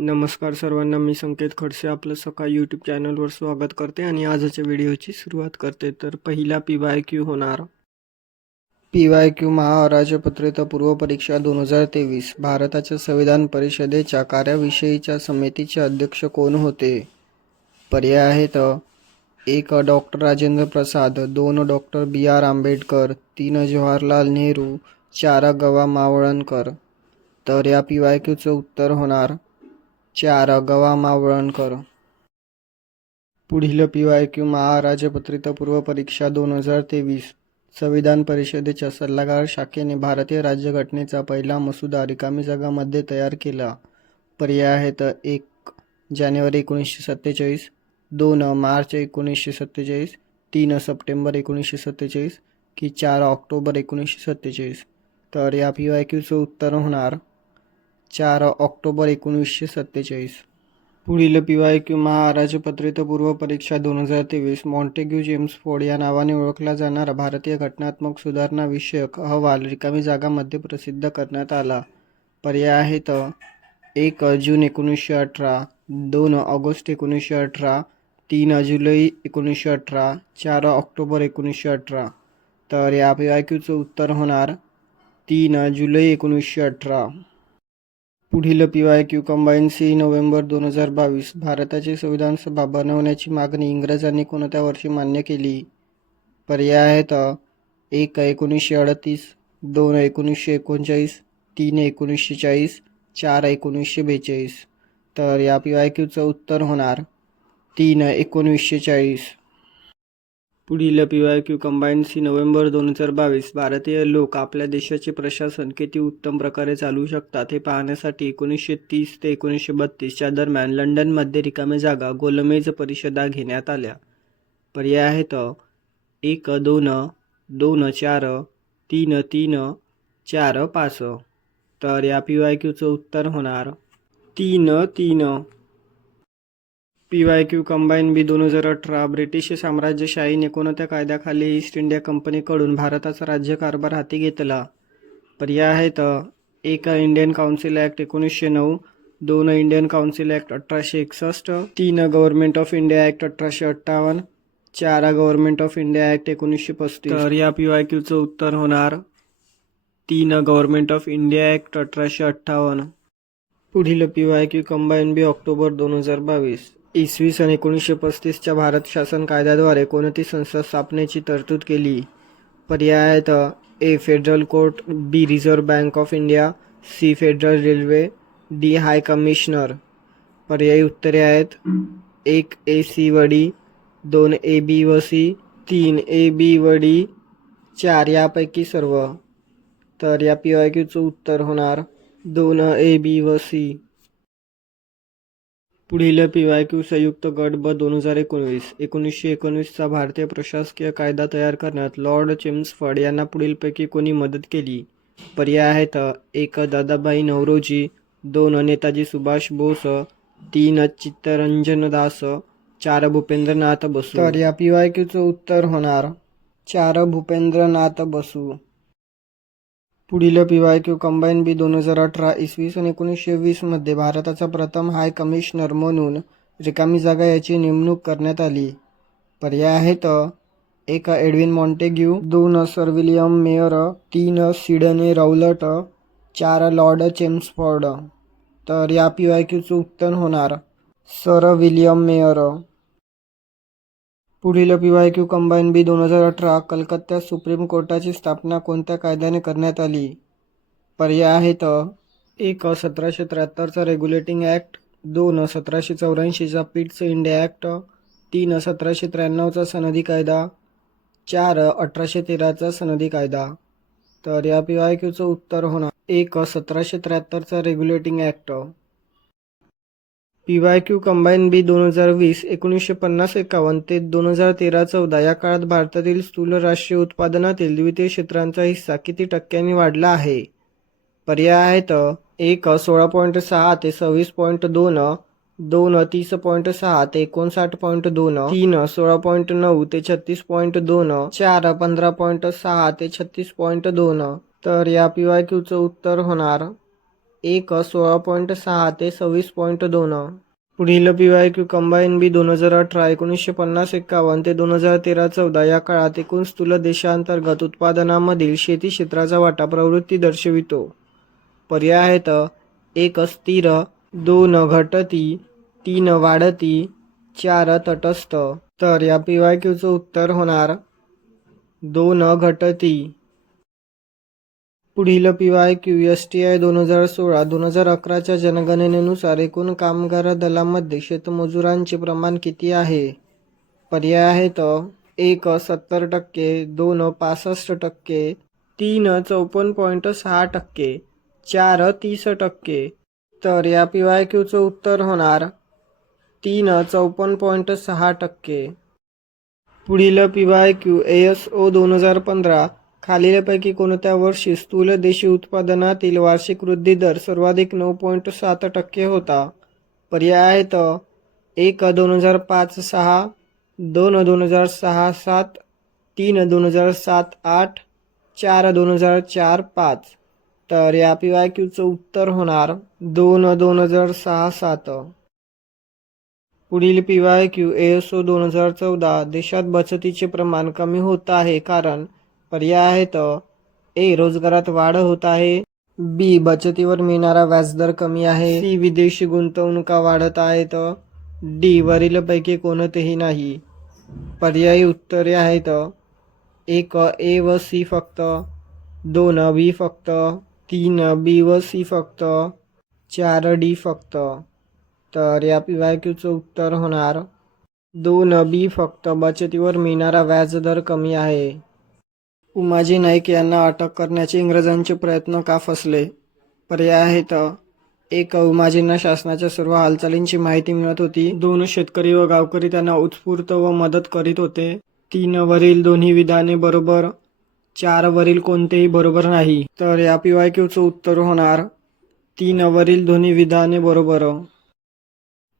नमस्कार सर्वांना मी संकेत खडसे आपलं सकाळ यूट्यूब चॅनलवर स्वागत करते आणि आजच्या व्हिडिओची सुरुवात करते. तर पहिला पी वाय क्यू होणार. पी वाय क्यू महाराजपत्रित पूर्व परीक्षा दोन हजार तेवीस भारताच्या संविधान परिषदेच्या कार्याविषयीच्या समितीचे अध्यक्ष कोण होते? पर्याय आहेत. एक डॉक्टर राजेंद्र प्रसाद. दोन डॉक्टर बी आर आंबेडकर. तीन जवाहरलाल नेहरू. चार गवा मावळणकर. तर या पी वाय क्यूचं उत्तर होणार. चार गवा मावळणकर पुढील पी वाय क्यू महाराजपत्रित पूर्व परीक्षा दोन हजार तेवीस संविधान परिषदेच्या सल्लागार शाखेने भारतीय राज्यघटनेचा पहिला मसुदा रिकामी जागामध्ये तयार केला. पर्याय आहेत एक जानेवारी एकोणीसशे सत्तेचाळीस दोन मार्च एकोणीसशे सत्तेचाळीस तीन सप्टेंबर एकोणीसशे सत्तेचाळीस की चार ऑक्टोबर एकोणीसशे सत्तेचाळीस. तर या पी वाय क्यूचं उत्तर होणार. चार ऑक्टोबर एकोणीसशे सत्तेचाळीस. पुढील पी वाय क्यू महाराजपत्रित पूर्व परीक्षा दोन हजार तेवीस. मॉन्टेग्यू जेम्स फोर्ड या नावाने ओळखला जाणारा भारतीय घटनात्मक सुधारणा विषयक अहवाल रिकामी जागामध्ये प्रसिद्ध करण्यात आला. पर्याय आहेत एक जून एकोणीसशे अठरा दोन ऑगस्ट एकोणीसशे अठरा तीन जुलै एकोणीसशे अठरा चार ऑक्टोबर एकोणीसशे अठरा. तर या पी वाय क्यूचं उत्तर होणार तीन जुलै एकोणीसशे अठरा. पुढील P Y Q combine C November दोन हजार बावीस. भारताची संविधान सभा बनवण्याची मागणी इंग्रजांनी कोणत्या वर्षी मान्य केली? पर्याय आहेत एक एकोणीसशे अडतीस दोन एकोणीसशे एकोणचाळीस तीन एकोणीसशे चाळीस चार एकोणीसशे बेचाळीस. तर या पी वाय क्यूचं उत्तर होणार तीन एकोणीसशे चाळीस. पुढील P Y Q combine C November दोन हजार बावीस. भारतीय लोक आपल्या देशाचे प्रशासन किती उत्तम प्रकारे चालवू शकतात हे पाहण्यासाठी एकोणीसशे तीस ते एकोणीसशे बत्तीसच्या दरम्यान लंडनमध्ये रिकामी जागा गोलमेज परिषदा घेण्यात आल्या. पर्याय आहेत. एक दोन दोन चार तीन तीन चार पाच. तर या पी वाय क्यूचं उत्तर होणार तीन तीन P Y Q combine B दोन हजार अठरा ब्रिटिश साम्राज्यशाहीने कोणत्या कायद्याखाली ईस्ट इंडिया कंपनीकडून भारताचा राज्यकारभार हाती घेतला? पर्याय आहेत एक इंडियन काउन्सिल ॲक्ट एकोणीसशे नऊ दोन इंडियन काउन्सिल ॲक्ट अठराशे एकसष्ट तीन गव्हर्नमेंट ऑफ इंडिया ॲक्ट अठराशे अठ्ठावन्न चार गव्हर्नमेंट ऑफ इंडिया ॲक्ट एकोणीसशे पस्तीस. तर या पी वाय क्यूचं उत्तर होणार तीन गव्हर्नमेंट ऑफ इंडिया ॲक्ट अठराशे अठ्ठावन्न. पुढील P Y Q combine B October दोन हजार बावीस. इसवी सन एकोणीसशे पस्तीसच्या भारत शासन कायद्याद्वारे कोणती संस्था स्थापनेची तरतूद केली? पर्याय आहेत A federal court B reserve bank of India C federal railway D high commissioner पर्यायी उत्तरे आहेत. एक ए सी वडी दोन ए बी व सी तीन ए बी वडी चार यापैकी सर्व. तर या पी वाय क्यूचं उत्तर होणार दोन ए बी व सी पुढील पी वाय क्यू संयुक्त गट ब दोन हजार एकोणवीस एकोणीसशे एकोणवीसचा भारतीय प्रशासकीय कायदा तयार करण्यात लॉर्ड चेम्सफर्ड यांना पुढीलपैकी कोणी मदत केली? पर्याय आहेत एक दादाबाई नवरोजी दोन नेताजी सुभाष बोस तीन चित्तरंजन दास चार भूपेंद्रनाथ बसू. तर या पी वाय क्यूचं उत्तर होणार चार भूपेंद्रनाथ बसू. पुढील P Y Q combine B दोन हजार अठरा इसवी सन एकोणीसशे वीसमध्ये भारताचा प्रथम हाय कमिशनर म्हणून रिकामी जागा याची नेमणूक करण्यात आली. पर्याय आहेत एक एडविन मॉन्टेग्यू दोन सर विलियम मेयर तीन सिडने रौलट चार लॉर्ड चेम्सफोर्ड. तर या पी वाय क्यूचं उत्तर होणार. Sir William Meyer. पुढील P Y Q combine B दोन हजार अठरा कलकत्त्यात सुप्रीम कोर्टाची स्थापना कोणत्या कायद्याने करण्यात आली? पर्याय आहेत. एक सतराशे त्र्याहत्तरचा रेग्युलेटिंग ॲक्ट. दोन सतराशे चौऱ्याऐंशीचा पिट्स इंडिया ॲक्ट. तीन सतराशे त्र्याण्णवचा सनदी कायदा. चार अठराशे तेराचा सनदी कायदा. तर या पी वाय क्यूचं उत्तर होणार. एक सतराशे त्र्याहत्तरचा regulating act. P Y Q combine B दोन हजार वीस एकोणीसशे पन्नास एकावन्न ते दोन हजार तेरा चौदा या काळात भारतातील स्थूल राष्ट्रीय उत्पादनातील द्वितीय क्षेत्रांचा हिस्सा किती टक्क्यांनी वाढला आहे? पर्याय आहेत एक सोळा पॉईंट सहा ते सव्वीस पॉईंट दोन दोन तीस पॉईंट सहा ते एकोणसाठ पॉईंट दोन तीन सोळा पॉईंट नऊ ते छत्तीस पॉईंट दोन चार पंधरा पॉईंट सहा ते छत्तीस पॉईंट दोन. तर या पी वाय क्यूचं उत्तर होणार एक सोळा पॉईंट सहा ते सव्वीस पॉईंट दोन. पुढील P Y Q combine B दोन हजार अठरा एकोणीसशे पन्नास एक्कावन्न ते दोन हजार तेरा चौदा या काळात एकूण स्थूल देशांतर्गत उत्पादनामधील शेती क्षेत्राचा वाटा प्रवृत्ती दर्शवितो. पर्याय आहेत एक स्थिर दोन घटती तीन वाढती चार तटस्थ. तर या पी वाय क्यूचं उत्तर होणार दोन घटती. पुढील P Y Q S T I दोन हजार सोळा दोन हजार अकराच्या जनगणनेनुसार एकूण कामगार दलामध्ये शेतमजुरांचे प्रमाण किती आहे? पर्याय आहेत एक सत्तर टक्के दोन पासष्ट टक्के तीन चौपन्न पॉईंट सहा टक्के चार तीस टक्के. तर या पी वाय क्यूचं उत्तर होणार तीन चौपन्न पॉईंट सहा टक्के. पुढील P Y Q A S O दोन हजार पंधरा खालीलपैकी कोणत्या वर्षी स्थूल देशी उत्पादनातील वार्षिक वृद्धी दर सर्वाधिक नऊ पॉईंट सात टक्के होता? पर्याय आहेत. एक दोन हजार पाच सहा दोन दोन हजार सहा सात तीन दोन हजार सात आठ चार दोन हजार चार पाच. तर या पी वाय क्यूचं उत्तर होणार दोन दोन हजार सहा सात. पुढील P Y Q S O दोन हजार चौदा देशात बचतीचे प्रमाण कमी होत आहे कारण पर्याय आहेत ए रोजगारात वाढ होत आहे. बी बचतीवर मिळणारा व्याजदर कमी आहे. सी विदेशी गुंतवणुका वाढत आहेत डी वरीलपैकी कोणतेही नाही. पर्यायी उत्तरे आहेत एक ए व सी फक्त. दोन बी फक्त. तीन बी व सी फक्त. चार डी फक्त. तर या पी वाय क्यूचं उत्तर होणार. दोन बी फक्त. बचतीवर मिळणारा व्याजदर कमी आहे. उमाजी नाईक यांना अटक करण्याचे इंग्रजांचे प्रयत्न का फसले? पर्याय आहेत एक उमाजींना शासनाच्या सर्व हालचालींची माहिती मिळत होती. दोन शेतकरी व गावकरी त्यांना उत्स्फूर्त व मदत करीत होते. तीन वरील दोन्ही विधाने बरोबर. चार वरील कोणतेही बरोबर नाही. तर या पी वाय क्यूचं उत्तर होणार. तीन वरील दोन्ही विधाने बरोबर.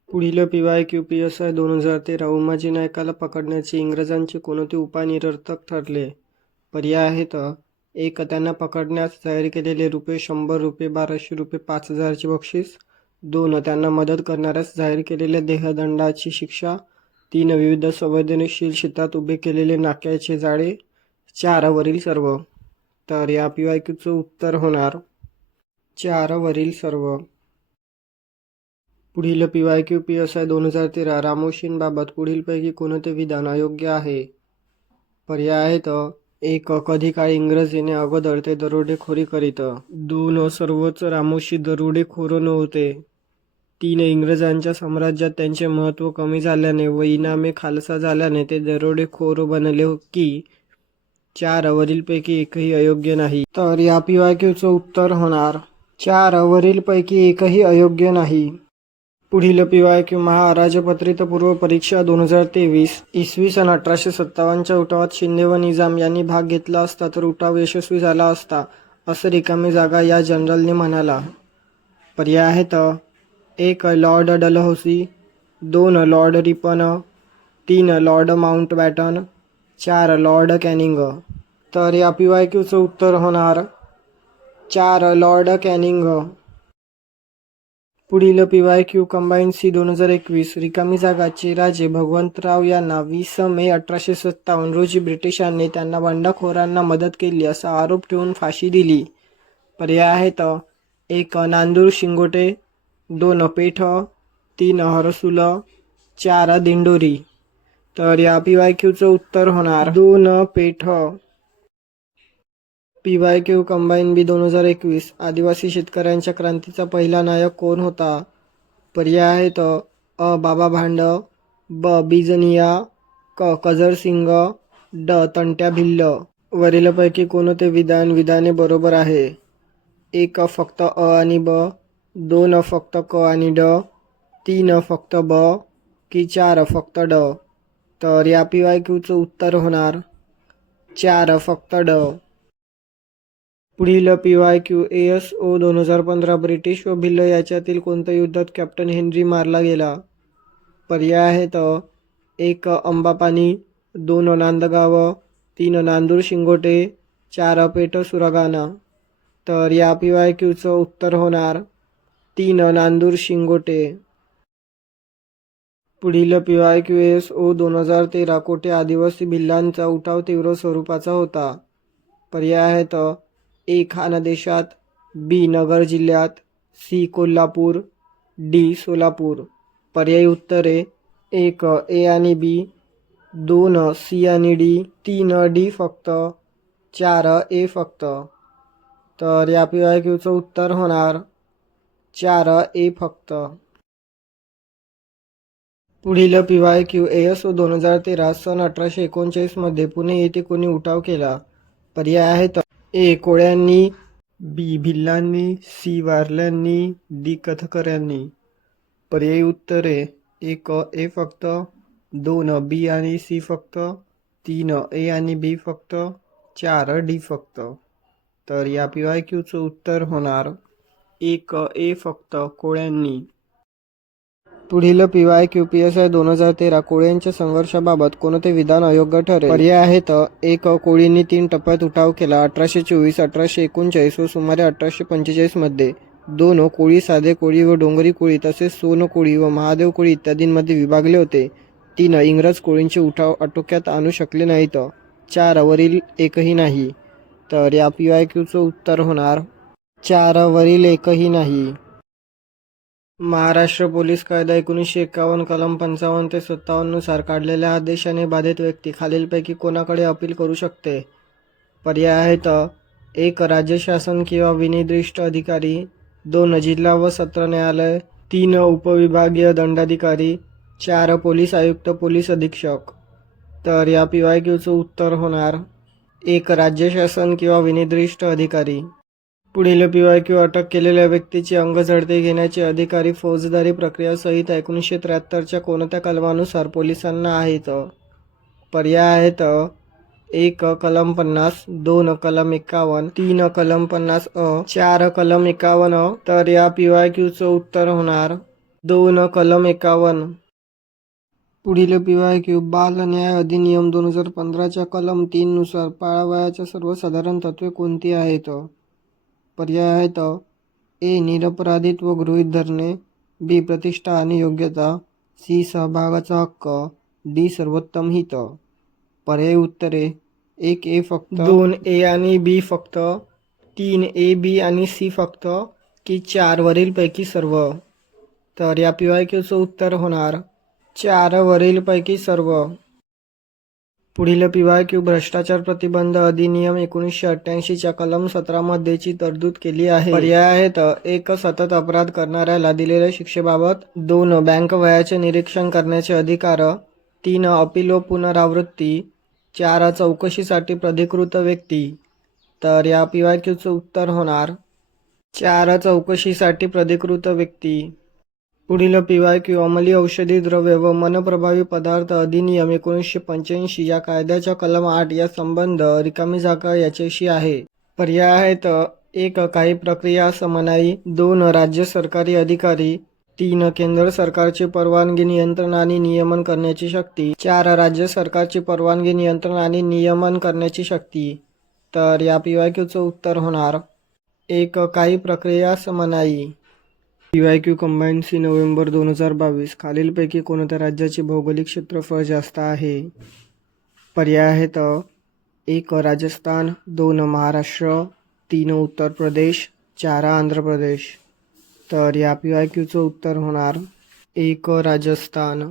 पुढील P Y Q P S I दोन हजार तेरा उमाजी नायकाला पकडण्याचे इंग्रजांचे कोणते उपाय निरर्थक ठरले? पर्याय आहेत. एक त्यांना पकडण्यास तयारी केलेले रुपये शंभर रुपये बाराशे रुपये पाच हजारचे बक्षीस. दोन त्यांना मदत करणाऱ्यास जाहीर केलेल्या देहदंडाची शिक्षा. तीन विविध संवेदनशील शेतात उभे केलेले नाक्याचे जाळे. चारावरील सर्व. तर या पी वाय क्यूचं उत्तर होणार. चारावरील सर्व. पुढील P Y Q P S I दोन हजार तेरा रामोशींबाबत पुढीलपैकी कोणते विधान अयोग्य आहे? पर्याय आहेत. एक कधी काळ इंग्रजीने अगोदर ते दरोडेखोरी करीत. दोन सर्वच रामोशी दरोडेखोर नव्हते. तीन इंग्रजांच्या साम्राज्यात त्यांचे महत्त्व कमी झाल्याने व इनामे खालसा झाल्याने ते दरोडेखोर बनले की चार वरीलपैकी एकही अयोग्य नाही. तर या पी वाय क्यूचं उत्तर होणार. चार वरीलपैकी एकही अयोग्य नाही. पुढील पी वाय क्यू महाराजपत्रित पूर्व परीक्षा दोन हजार तेवीस इसवी सन अठराशे सत्तावन्नच्या उठावात शिंदे व निजाम यांनी भाग घेतला असता तर उठाव यशस्वी झाला असता असं रिकामी जागा या जनरलने म्हणाला. पर्याय आहेत. एक लॉर्ड डलहौसी. दोन लॉर्ड रिपन. तीन लॉर्ड माउंट बॅटन चार लॉर्ड कॅनिंग. तर या पी वाय क्यूचं उत्तर होणार चार लॉर्ड कॅनिंग. पुढील P Y Q combine C दोन हजार एकवीस रिकामी जागाचे राजे भगवंतराव यांना वीस मे अठराशे सत्तावन्न रोजी ब्रिटिशांनी त्यांना बंडखोरांना मदत केली असा आरोप ठेवून फाशी दिली. पर्याय आहेत एक नांदूर शिंगोटे. दोन पेठ. तीन हरसुल. चार दिंडोरी. तर या पी वाय क्यूचं उत्तर होणार. दोन Peth. P Y Q combine B दोन हजार एकवीस. आदिवासी शेतकऱ्यांच्या क्रांतीचा पहिला नायक कोण होता? पर्याय आहेत अ. बाबा भांड ब. बिजनिया क. कजर सिंग ड. तंट्या भिल्ल. वरीलपैकी कोणते विधान विधाने बरोबर आहे. एक फक्त अ आणि ब दोन फक्त क आणि ड तीन फक्त ब की चार फक्त ड. तर या पी वाय क्यूचं उत्तर होणार चार फक्त ड. पुढील P Y Q A S O दोन हजार पंधरा ब्रिटिश व भिल्ल याच्यातील कोणत्या युद्धात कॅप्टन हेनरी मारला गेला? पर्याय आहेत. एक अंबापानी दोन नांदगाव तीन नांदूर शिंगोटे चार पेट सुरगाणा. तर या पी वाय क्यूचं उत्तर होणार तीन नांदूर शिंगोटे. पुढील P Y Q S O दोन हजार तेरा कोटे आदिवासी भिल्लांचा उठाव तीव्र स्वरूपाचा होता? पर्याय आहेत. ए खानदेशात बी नगर जिल्ह्यात सी कोल्हापूर डी सोलापूर. पर्यायी उत्तरे एक ए आणि बी दोन सी आणि डी तीन डी फक्त चार ए फक्त. तर या पी वाय क्यूचं उत्तर होणार चार ए फक्त. पुढील P Y Q S O दोन हजार तेरा सन अठराशे एकोणचाळीसमध्ये पुणे येथे कोणी उठाव केला? पर्याय आहेत ए कोळ्यांनी बी भिल्लांनी सी वारल्यांनी डी कथकऱ्यांनी. पर्यायी उत्तरे एक ए फक्त दोन बी आणि सी फक्त तीन ए आणि बी फक्त चार डी फक्त. तर या पी वाय क्यूचं उत्तर होणार एक ए फक्त कोळ्यांनी. पुढील P Y Q P S I दोन हजार तेरा कोळ्यांच्या संघर्षाबाबत कोणते विधान अयोग्य ठरेल? पर्याय आहेत. एक कोळींनी तीन टप्प्यात उठाव केला अठराशे चोवीस अठराशे एकोणचाळीस व सुमारे अठराशे पंचेचाळीसमध्ये दोन कोळी साधे कोळी व डोंगरी कोळी तसेच सोन कोळी व महादेव कोळी इत्यादींमध्ये विभागले होते. तीन इंग्रज कोळींचे उठाव आटोक्यात आणू शकले नाहीत. चार वरील एकही नाही. तर या पी वाय क्यूचं उत्तर होणार. चार वरील एकही नाही. महाराष्ट्र पोलीस कायदा एकोणीसशे एकावन्न कलम पंचावन्न ते सत्तावन्ननुसार काढलेल्या आदेशाने बाधित व्यक्ती खालीलपैकी कोणाकडे अपील करू शकते? पर्याय आहेत एक राज्य शासन किंवा विनिर्दिष्ट अधिकारी. दोन जिल्हा व सत्र न्यायालय. तीन उपविभागीय दंडाधिकारी. चार पोलीस आयुक्त पोलीस अधीक्षक. तर या पी वाय क्यूचं उत्तर होणार. एक राज्य शासन किंवा विनिर्दिष्ट अधिकारी. पुढील पी वाय क्यू अटक केलेल्या व्यक्तीची अंग झडते घेण्याचे अधिकारी फौजदारी प्रक्रिया सहित एकोणीसशे त्र्याहत्तरच्या कोणत्या कलमानुसार पोलिसांना आहेत? पर्याय आहेत. एक कलम पन्नास. दोन कलम एकावन्न. तीन कलम पन्नास अ. चार कलम एकावन्न. तर या पी वाय क्यूचं उत्तर होणार दोन कलम एकावन्न. पुढील पी वाय क्यू बाल न्याय अधिनियम दोन हजार पंधराच्या कलम तीननुसार पाळावयाच्या सर्वसाधारण तत्वे कोणती आहेत? पर्याय आहेत ए. निरपराधित्व गृहीत धरणे. बी. प्रतिष्ठा आणि योग्यता. सी. सहभागाचा हक्क. डी. सर्वोत्तम हित. पर्याय उत्तरे. एक ए फक्त. दोन ए आणि बी फक्त. तीन ए बी आणि सी फक्त की चार वरीलपैकी सर्व. तर या पी वाय क्यूचं उत्तर होणार. चार वरीलपैकी सर्व. पुढील पी वाय क्यू भ्रष्टाचार प्रतिबंध अधिनियम एकोणीसशे अठ्ठ्याऐंशीच्या कलम सतरामध्येची तरतूद केली आहे. पर्याय आहेत एक सतत अपराध करणाऱ्याला दिलेल्या शिक्षेबाबत दोन बँक वयाचे निरीक्षण करण्याचे अधिकार तीन अपील व पुनरावृत्ती चार चौकशीसाठी प्राधिकृत व्यक्ती. तर या पी वाय क्यूचं उत्तर होणार चार चौकशीसाठी प्राधिकृत व्यक्ती. पुढील पी वाय क्यू अंमली औषधी द्रव्य व मनप्रभावी पदार्थ अधिनियम एकोणीसशे पंच्याऐंशी या कायद्याच्या कलम आठ या संबंध रिकामी जागा याच्याशी आहे. पर्याय आहेत एक काही प्रक्रिया समनाई दोन राज्य सरकारी अधिकारी तीन केंद्र सरकारची परवानगी नियंत्रण आणि नियमन करण्याची शक्ती चार राज्य सरकारची परवानगी नियंत्रण आणि नियमन करण्याची शक्ती. तर या पी वाय क्यूचं उत्तर होणार. एक काही प्रक्रिया समनाई P Y Q combine C November दोन हजार बावीस. खालीलपैकी कोणत्या राज्याचे भौगोलिक क्षेत्रफळ जास्त आहे? पर्याय आहेत एक राजस्थान दोन महाराष्ट्र तीन उत्तर प्रदेश चार आंध्र प्रदेश. तर या पी वाय क्यूचं उत्तर होणार एक राजस्थान.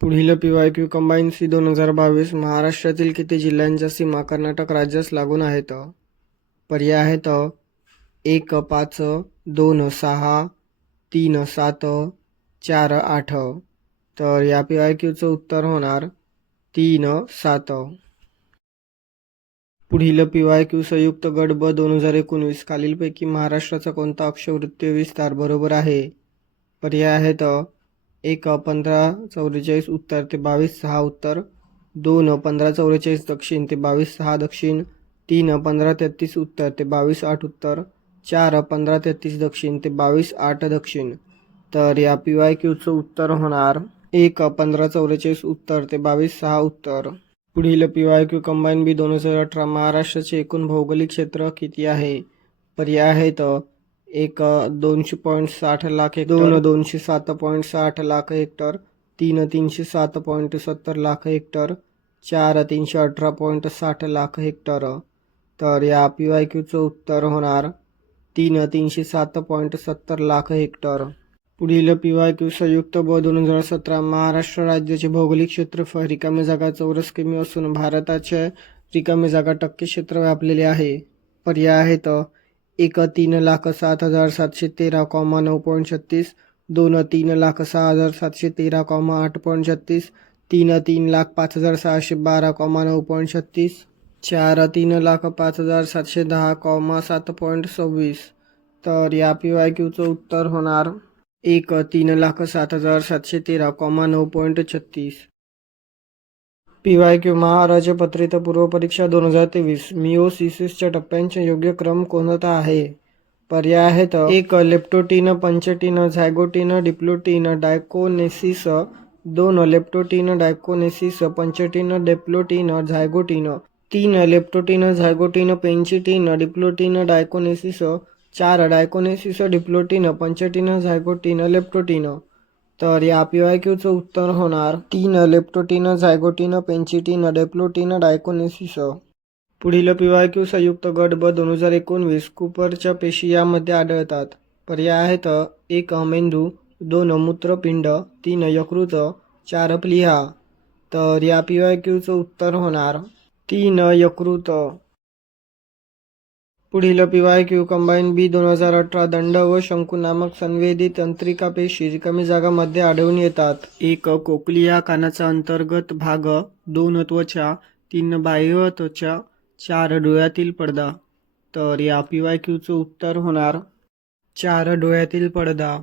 पुढील P Y Q combine C दोन हजार बावीस महाराष्ट्रातील किती जिल्ह्यांच्या सीमा कर्नाटक राज्यास लागून आहेत? पर्याय आहेत एक पाच दोन सहा तीन सात चार आठ. तर या पी आय क्यूचं उत्तर होणार तीन सात. पुढील पी वाय क्यू संयुक्त गट ब दोन हजार एकोणवीस खालीलपैकी महाराष्ट्राचा कोणता अक्षवृत्तीय विस्तार बरोबर आहे? पर्याय आहेत एक पंधरा चौवेचाळीस उत्तर ते बावीस सहा उत्तर. दोन पंधरा चौवेचाळीस दक्षिण ते बावीस सहा दक्षिण. तीन पंधरा तेहतीस उत्तर ते बावीस आठ उत्तर. चार पंधरा तेहतीस दक्षिण ते बावीस आठ दक्षिण. तर या पी वाय क्यूचं उत्तर होणार एक पंधरा चौवेचाळीस उत्तर ते बावीस सहा उत्तर. पुढील P Y Q combine B दोन हजार अठरा महाराष्ट्राचे एकूण भौगोलिक क्षेत्र किती आहे? पर्याय आहेत एक दोनशे पॉईंट साठ लाख हेक्टर दोन दोनशे सात पॉईंट साठ लाख हेक्टर तीन तीनशे सात पॉईंट सत्तर लाख हेक्टर चार तीनशे अठरा पॉईंट साठ लाख हेक्टर. तर या पी वाय क्यूचं उत्तर होणार तीन तीनशे सात पॉईंट सत्तर लाख हेक्टर. पुढील पी वाय क्यू संयुक्त ब दोन हजार सतरा महाराष्ट्र राज्याचे भौगोलिक क्षेत्रफळ रिकामी जागा चौरस किमी असून भारताचे रिकामी जागा टक्के क्षेत्र व्यापलेले आहे. पर्याय आहेत. एक तीन लाख सात हजार सातशे तेरा कॉमा नऊ पॉईंट छत्तीस दोन तीन लाख सहा हजार सातशे तेरा कॉमा आठ पॉईंट छत्तीस तीन तीन लाख पाच हजार सहाशे बारा कॉमा नऊ पॉईंट छत्तीस चार तीन लाख पाच हजार सातशे दहा कॉमा सात पॉईंट सव्वीस. तर या पी वाय क्यूचं उत्तर होणार एक तीन लाख सात हजार सातशे तेरा कॉमा नऊ पॉईंट छत्तीस. पी वाय क्यू महाराज पत्रित पूर्व परीक्षा दोन हजार तेवीस. मिओसिसच्या टप्प्यांचे योग्य क्रम कोणता आहे? पर्याय आहेत एक लेप्टोटीन पंचटीन झायगोटीन डिप्लोटीन डायकोनेसिस. दोन लेप्टोटीन डायकोनेसिस पंचटीन डेप्लोटीन झायगोटीन तीन लेप्टोटीन झायगोटीन पेन्चिटीन डिप्लोटीन डायकोनेसिस चार डायकोनेसिस डिप्लोटीन पंचटीन झायगोटीन लेप्टोटीन तर या पी वाय क्यूचं उत्तर होणार तीन लेप्टोटीन झायगोटीन पेन्चिटीन डेप्लोटीन डायकोनेसिस. पुढील पी वाय क्यू संयुक्त गट ब दोन हजार एकोणवीस कुपरच्या पेशी यामध्ये आढळतात. पर्याय आहेत एक मेंदू दोन मूत्रपिंड तीन यकृत चार प्लिहा. तर या पी वाय क्यूचं उत्तर होणार तीन यकृत. पुढील P Y Q combine B दोन हजार अठरा दंड व शंकू नामक संवेदी तंत्रिका पेशी रिकामी जागामध्ये आढळून येतात. एक कोकलिया कानाचा अंतर्गत भाग. दोन त्वचा. तीन बाह्य त्वचा. चार डोळ्यातील पडदा. तर या पी वाय क्यूचं उत्तर होणार चार डोळ्यातील पडदा.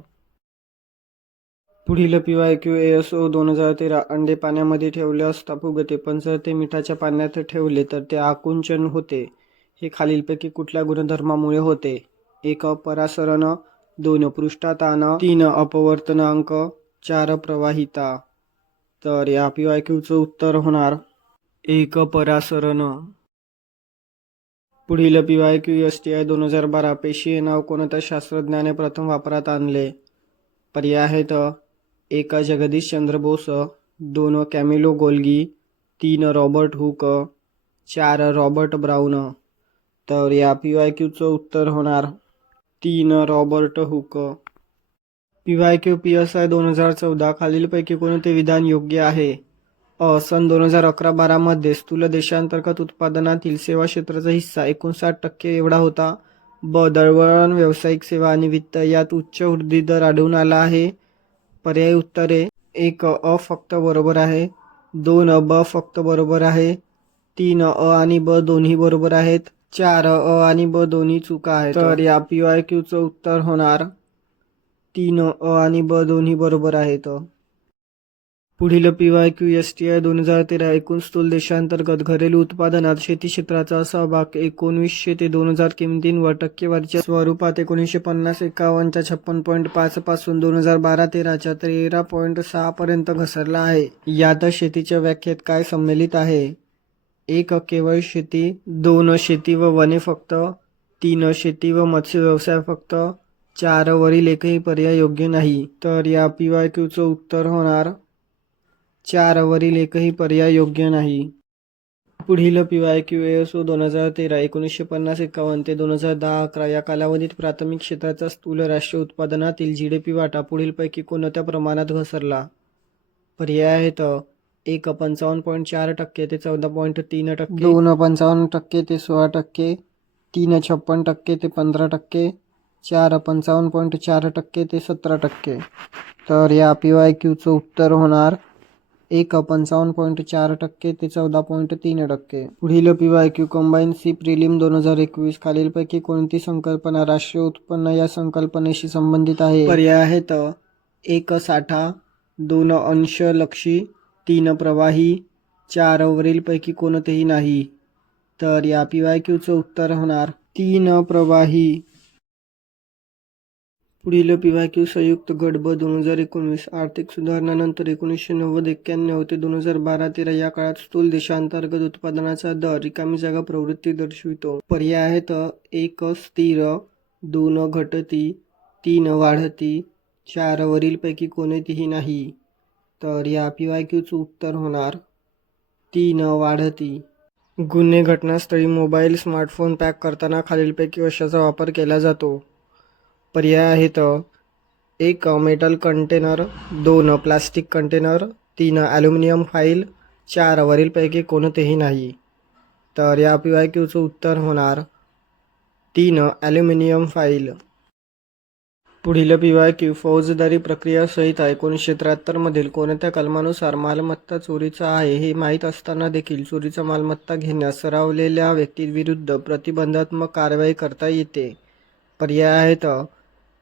पुढील P Y Q S O दोन हजार तेरा अंडे पाण्यामध्ये ठेवले असता फुगते पण जर ते मिठाच्या पाण्यात ठेवले तर ते आकुंचन होते. हे खालीलपैकी कुठल्या गुणधर्मामुळे होते? एक परासरण दोन पृष्ठातान तीन अपवर्तनांक. चार प्रवाहिता. तर या पी वाय क्यूचं उत्तर होणार एक परासरण. पुढील P Y Q S T I दोन हजार बारा पेशी हे नाव कोणत्या शास्त्रज्ञाने प्रथम वापरात आणले? पर्याय आहेत एक जगदीश चंद्र बोस दोन कॅमिलो गोल्गी तीन रॉबर्ट हुक चार रॉबर्ट ब्राऊन. तर या पी वाय क्यूचं उत्तर होणार तीन Robert Hooke. P Y Q P S I दोन हजार चौदा खालीलपैकी कोणते विधान योग्य आहे? अ. सन दोन हजार अकरा बारामध्ये स्थूल देशांतर्गत उत्पादनातील सेवा क्षेत्राचा हिस्सा एकोणसाठ टक्के एवढा होता. ब. दळवळण व्यावसायिक सेवा आणि वित्त यात उच्च वृद्धी दर आढळून आला आहे. पर्यायी उत्तरे. एक अ फक्त बरोबर आहे. दोन ब फक्त बरोबर आहे. तीन अ आणि ब दोन्ही बरोबर आहेत. चार अ आणि ब दोन्ही चुका आहेत. तर या पी वाय क्यूचं उत्तर होणार. तीन अ आणि ब दोन्ही बरोबर आहेत. पुढील P Y Q S T I दोन हजार तेरा एकूण स्थूल देशांतर्गत घरेलू उत्पादनात शेती क्षेत्राचा सहभाग एकोणवीसशे ते दोन हजार किमतींवर टक्केवारीच्या स्वरूपात एकोणीसशे पन्नास एकावन्नच्या छप्पन पॉईंट पाच पासून दोन हजार बारा तेराच्या तेरा पॉईंट सहा पर्यंत घसरला आहे. यात शेतीच्या व्याख्येत काय संमेलित आहे? एक केवळ शेती. दोन शेती व वने फक्त. तीन शेती व मत्स्य व्यवसाय फक्त. चारवरील एकही पर्याय योग्य नाही. तर या पी वाय क्यूचं उत्तर होणार चारवरील एकही पर्याय योग्य नाही. पुढील P Y Q S O दोन हजार तेरा एकोणीसशे पन्नास एकावन्न ते दोन हजार दहा अकरा या कालावधीत प्राथमिक क्षेत्राचा स्थूल राष्ट्रीय उत्पादनातील जी डी पी वाटा पुढीलपैकी कोणत्या प्रमाणात घसरला? पर्याय आहेत एक पंचावन्न पॉईंट चार टक्के ते चौदा पॉईंट तीन टक्के दोन पंचावन्न टक्के ते सोळा टक्के तीन छप्पन टक्के ते पंधरा टक्के चार पंचावन्न पॉईंट चार टक्के ते सतरा टक्के. तर या पी वाय क्यूचं उत्तर होणार एक पंचावन्न पॉईंट चार टक्के ते चौदा पॉईंट तीन टक्के. पुढील P Y Q combine C prelim दोन हजार एकवीस खालीलपैकी कोणती संकल्पना राष्ट्रीय उत्पन्न या संकल्पनेशी संबंधित आहे? पर्याय आहेत. एक साठा दोन अंश लक्षी तीन प्रवाही चार वरीलपैकी कोणतेही नाही. तर या पी वाय क्यूचं उत्तर होणार तीन प्रवाही. पुढील पीवायक्यू संयुक्त गट ब दोन हजार एकोणवीस. आर्थिक सुधारणानंतर एकोणीसशे नव्वद एक्क्याण्णव ते दोन हजार बारा तेरा या काळात स्थूल देशांतर्गत उत्पादनाचा दर रिकामी जागा प्रवृत्ती दर्शवितो. पर्याय आहेत एक स्थिर दोन घटती तीन वाढती चार वरीलपैकी कोणतीही नाही. तर या पीवायक्यूचं उत्तर होणार तीन वाढती. गुन्हे घटनास्थळी मोबाईल स्मार्टफोन पॅक करताना खालीलपैकी कशाचा वापर केला जातो. पर्याय आहेत. एक मेटल कंटेनर दोन प्लास्टिक कंटेनर तीन ॲल्युमिनियम फाईल चार वरीलपैकी कोणतेही नाही. तर या पी वाय क्यूचं उत्तर होणार तीन ॲल्युमिनियम फाईल पुढील पी वाय क्यू फौजदारी प्रक्रिया संहिता एकोणीसशे त्र्याहत्तरमधील कोणत्या कलमानुसार मालमत्ता चोरीचा आहे हे माहीत असताना देखील चोरीचा मालमत्ता घेण्यास सरावलेल्या व्यक्तीविरुद्ध प्रतिबंधात्मक कारवाई करता येते. पर्याय आहेत.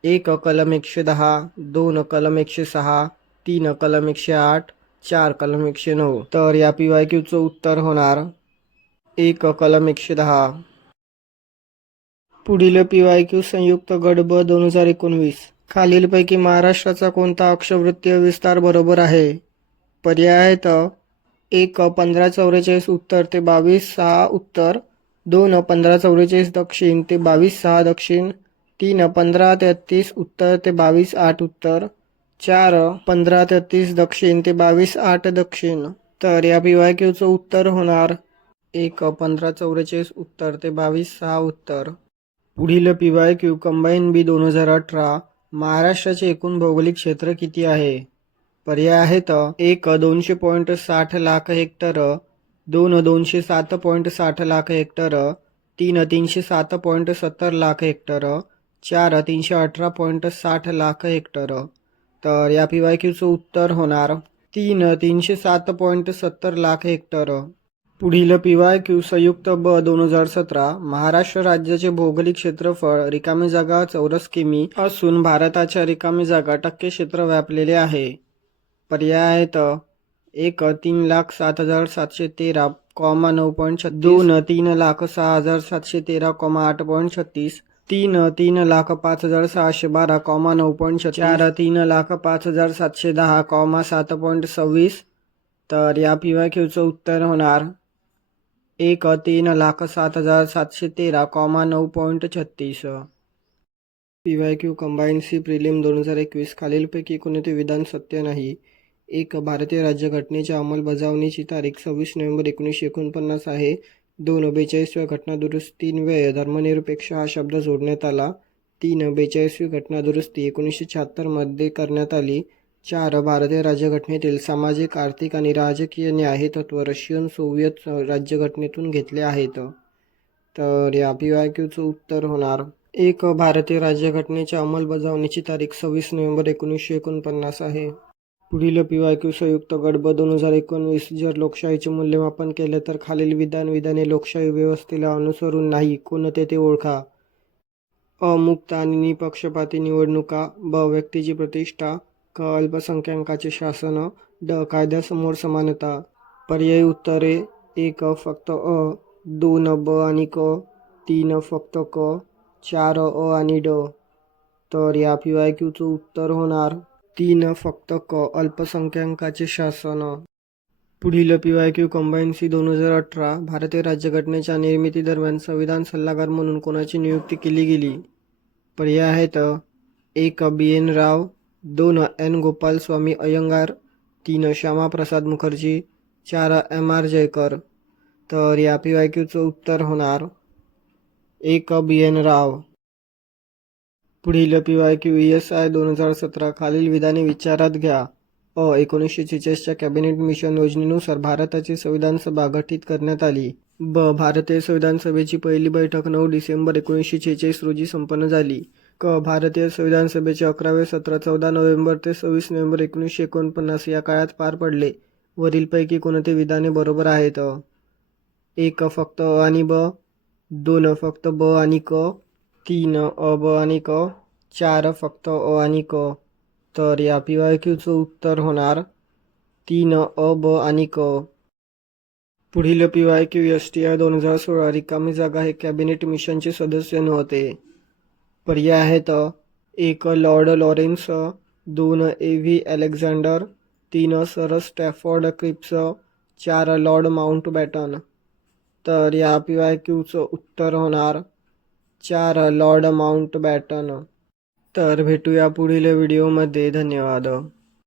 एक कलम एकशे दहा दोन कलम एकशे सहा तीन कलम एकशे आठ चार कलम एकशे नऊ. तर या पी वाय क्यूचं उत्तर होणार एक कलम एकशे दहा. पुढील पी वाय क्यू संयुक्त गड ब दोन हजार एकोणवीस. खालीलपैकी महाराष्ट्राचा कोणता अक्षवृत्तीय विस्तार बरोबर आहे? पर्याय आहेत एक पंधरा चौवेचाळीस उत्तर ते बावीस सहा उत्तर दोन पंधरा चौवेचाळीस दक्षिण ते बावीस सहा दक्षिण तीन पंधरा तेहतीस उत्तर ते बावीस आठ उत्तर. चार पंधरा तेहतीस दक्षिण ते बावीस आठ दक्षिण. तर या पी वाय क्यूचं उत्तर होणार एक पंधरा चौवेचाळीस उत्तर ते बावीस सहा उत्तर. पुढील P Y Q combine B दोन हजार अठरा महाराष्ट्राचे एकूण भौगोलिक क्षेत्र किती आहे? पर्याय आहेत एक दोनशे पॉईंट साठ लाख हेक्टर. दोन दोनशे सात पॉईंट साठ लाख हेक्टर. तीन तीनशे सात पॉईंट सत्तर लाख हेक्टर. चार तीनशे अठरा पॉईंट साठ लाख हेक्टर. तर या पी वाय क्यूचं उत्तर होणार तीन तीनशे सात पॉईंट सत्तर लाख हेक्टर. पुढील पी वाय क्यू संयुक्त ब दोन हजार सतरा महाराष्ट्र राज्याचे भौगोलिक क्षेत्रफळ रिकामी जागा चौरस किमी असून भारताच्या रिकामी जागा टक्के क्षेत्र व्यापलेले आहे. पर्याय आहेत एक तीन लाख सात हजार सातशे तेरा कॉमा नऊ पॉईंट छत्तीस दोन तीन लाख सहा हजार सातशे तेरा कॉमा आठ पॉईंट छत्तीस तीन तीन लाख पाच हजार सहाशे बारा कॉमा नऊ पॉईंट चार तीन लाख पाच हजार सातशे दहा कॉमा सात पॉईंट सव्वीस. तर या पी वाय क्यूचं उत्तर होणार एक तीन लाख सात हजार सातशे तेरा कॉमा नऊ पॉईंट छत्तीस. P Y Q combine C prelim दोन हजार एकवीस खालीलपैकी कोणते विधान सत्य नाही? एक भारतीय राज्यघटनेच्या अंमलबजावणीची तारीख सव्वीस नोव्हेंबर एकोणीसशे एकोणपन्नास आहे. दोन बेचाळीसव्या घटनादुरुस्तीन्वये धर्मनिरपेक्ष हा शब्द जोडण्यात आला. तीन बेचाळीसवी घटनादुरुस्ती एकोणीसशे शहात्तरमध्ये करण्यात आली. चार भारतीय राज्यघटनेतील सामाजिक आर्थिक आणि राजकीय न्याय हे तत्व रशियन सोव्हिएत राज्यघटनेतून घेतले आहेत. तर या पी वाय क्यूचं उत्तर होणार. एक भारतीय राज्यघटनेच्या अंमलबजावणीची तारीख सव्वीस नोव्हेंबर एकोणीसशे एकोणपन्नास आहे. पुढील पी वाय क्यू संयुक्त गट ब दोन हजार एकोणवीस जर लोकशाहीचे मूल्यमापन केले तर खालील विधान विधाने लोकशाही व्यवस्थेला अनुसरून नाही. कोणते ते ओळखा. अमुक्त आणि निपक्षपाती निवडणुका. ब. व्यक्तीची प्रतिष्ठा. क. अल्पसंख्याकाचे शासन. ड. कायद्यासमोर समानता. पर्यायी उत्तरे. एक. फक्त अ. दोन. ब. आणि क. तीन. फक्त क. चार. अ. आणि ड. तर या पी वाय क्यूचं उत्तर होणार. तीन फक्त क अल्पसंख्याकांचे शासन. पुढील P Y Q combine C दोन हजार अठरा भारतीय राज्यघटनेच्या निर्मितीदरम्यान संविधान सल्लागार म्हणून कोणाची नियुक्ती केली गेली? पर्याय आहेत एक बी एन राव दोन एन गोपाल स्वामी अय्यंगार तीन श्यामाप्रसाद मुखर्जी चार एम आर जयकर. तर या पी वाय क्यूचं उत्तर होणार एक बी एन राव. पुढील P Y Q S I दोन हजार सतरा खालील विधाने विचारात घ्या. अ एकोणीसशे छेचाळीसच्या कॅबिनेट मिशन योजनेनुसार भारताची संविधान सभा गठीत करण्यात आली. ब भारतीय संविधान सभेची पहिली बैठक नऊ डिसेंबर एकोणीसशे छेचाळीस रोजी संपन्न झाली. क भारतीय संविधान सभेचे अकरावे सत्र चौदा नोव्हेंबर ते सव्वीस नोव्हेंबर एकोणीसशे एकोणपन्नास या काळात पार पडले. वरीलपैकी कोणते विधाने बरोबर आहेत? एक फक्त अ आणि ब दोन फक्त ब आणि क तीन अ ब आणि क चार फक्त अ आणि क. तर या पी वाय क्यूचं उत्तर होणार तीन अ ब आणि क. पुढील P Y Q S T I दोन हजार सोळा रिकामी जागा हे कॅबिनेट मिशनचे सदस्य नव्हते. पर्याय आहेत एक लॉर्ड लॉरेन्स दोन ए व्ही अलेक्झांडर तीन सर स्टॅफॉर्ड क्रिप्स चार लॉर्ड माउंटबॅटन तर या पी वाय क्यूचं उत्तर होणार चार लॉर्ड माउंटबॅटन तर भेटूया पुढील व्हिडिओमध्ये. धन्यवाद.